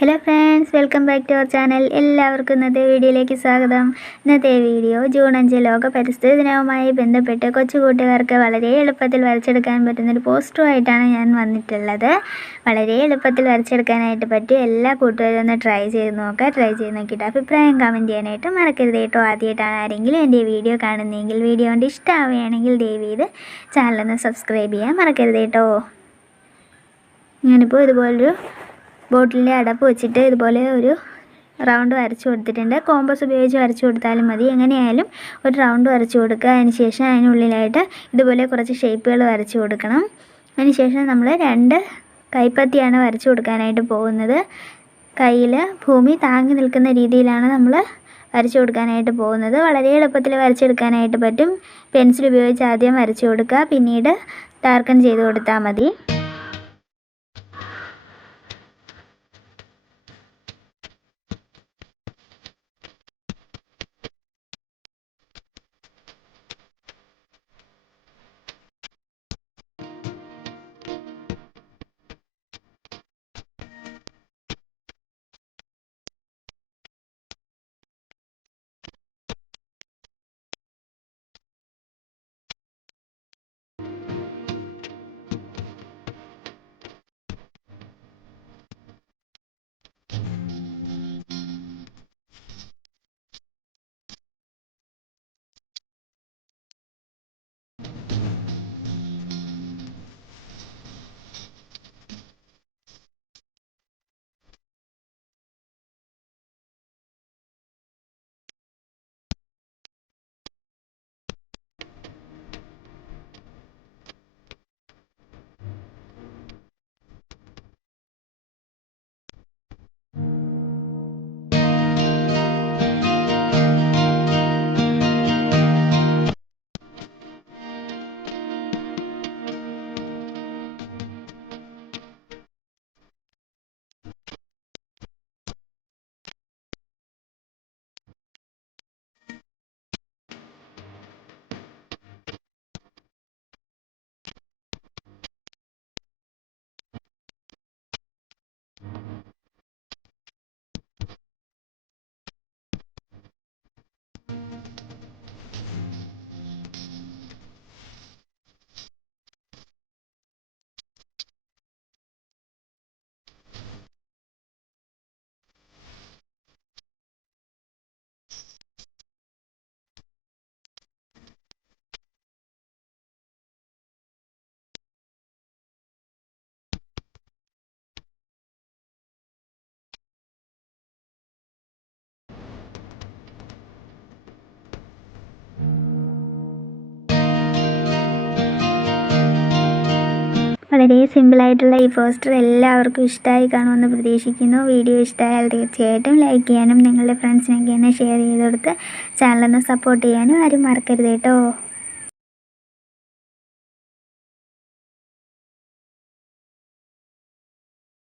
Hello friends, welcome back to our channel. എല്ലാവർക്കും ഇന്നത്തെ വീഡിയോയിലേക്ക് സ്വാഗതം. ഇന്നത്തെ വീഡിയോ ജൂൺ 5 ലോക പരിസ്ഥിതി ദിനവുമായി ബന്ധപ്പെട്ട് കൊച്ചു കൂട്ടുകാർക്ക് വളരെ എളുപ്പത്തിൽ വരച്ചെടുക്കാൻ പറ്റുന്നൊരു പോസ്റ്ററുമായിട്ടാണ് ഞാൻ വന്നിട്ടുള്ളത്. വളരെ എളുപ്പത്തിൽ വരച്ചെടുക്കാനായിട്ട് പറ്റും. എല്ലാ കൂട്ടുകാരും ഒന്ന് ട്രൈ ചെയ്ത് നോക്കിയിട്ട് അഭിപ്രായം കമൻറ്റ് ചെയ്യാനായിട്ട് മറക്കരുത് കേട്ടോ. ആദ്യമായിട്ടാണ് ആരെങ്കിലും എൻ്റെ വീഡിയോ കാണുന്നതെങ്കിൽ വീഡിയോ കൊണ്ട് ഇഷ്ടമാവുകയാണെങ്കിൽ ദയവ് ചെയ്ത് ചാനലൊന്ന് സബ്സ്ക്രൈബ് ചെയ്യാൻ മറക്കരുത് കേട്ടോ. ഞാനിപ്പോൾ ഇതുപോലൊരു ബോട്ടിലിൻ്റെ അടപ്പ് വെച്ചിട്ട് ഇതുപോലെ ഒരു റൗണ്ട് വരച്ചു കൊടുത്തിട്ടുണ്ട്. കോമ്പസ് ഉപയോഗിച്ച് വരച്ചു കൊടുത്താലും മതി. എങ്ങനെയായാലും ഒരു റൗണ്ട് വരച്ചു കൊടുക്കുക. അതിനുശേഷം അതിനുള്ളിലായിട്ട് ഇതുപോലെ കുറച്ച് ഷേപ്പുകൾ വരച്ചു കൊടുക്കണം. അതിനുശേഷം നമ്മൾ 2 കൈപ്പത്തിയാണ് വരച്ചു കൊടുക്കാനായിട്ട് പോകുന്നത്. കയ്യിൽ ഭൂമി താങ്ങി നിൽക്കുന്ന രീതിയിലാണ് നമ്മൾ വരച്ചു കൊടുക്കാനായിട്ട് പോകുന്നത്. വളരെ എളുപ്പത്തിൽ വരച്ചെടുക്കാനായിട്ട് പറ്റും. പെൻസിൽ ഉപയോഗിച്ച് ആദ്യം വരച്ചു കൊടുക്കുക, പിന്നീട് ഡാർക്കൺ ചെയ്ത് കൊടുത്താൽ മതി. വളരെ സിമ്പിളായിട്ടുള്ള ഈ പോസ്റ്റർ എല്ലാവർക്കും ഇഷ്ടമായി കാണുമെന്ന് പ്രതീക്ഷിക്കുന്നു. വീഡിയോ ഇഷ്ടമായാൽ തീർച്ചയായിട്ടും ലൈക്ക് ചെയ്യാനും നിങ്ങളുടെ ഫ്രണ്ട്സിനൊക്കെ ഒന്ന് ഷെയർ ചെയ്ത് കൊടുത്ത് ചാനലൊന്ന് സപ്പോർട്ട് ചെയ്യാനും ആരും മറക്കരുത് കേട്ടോ.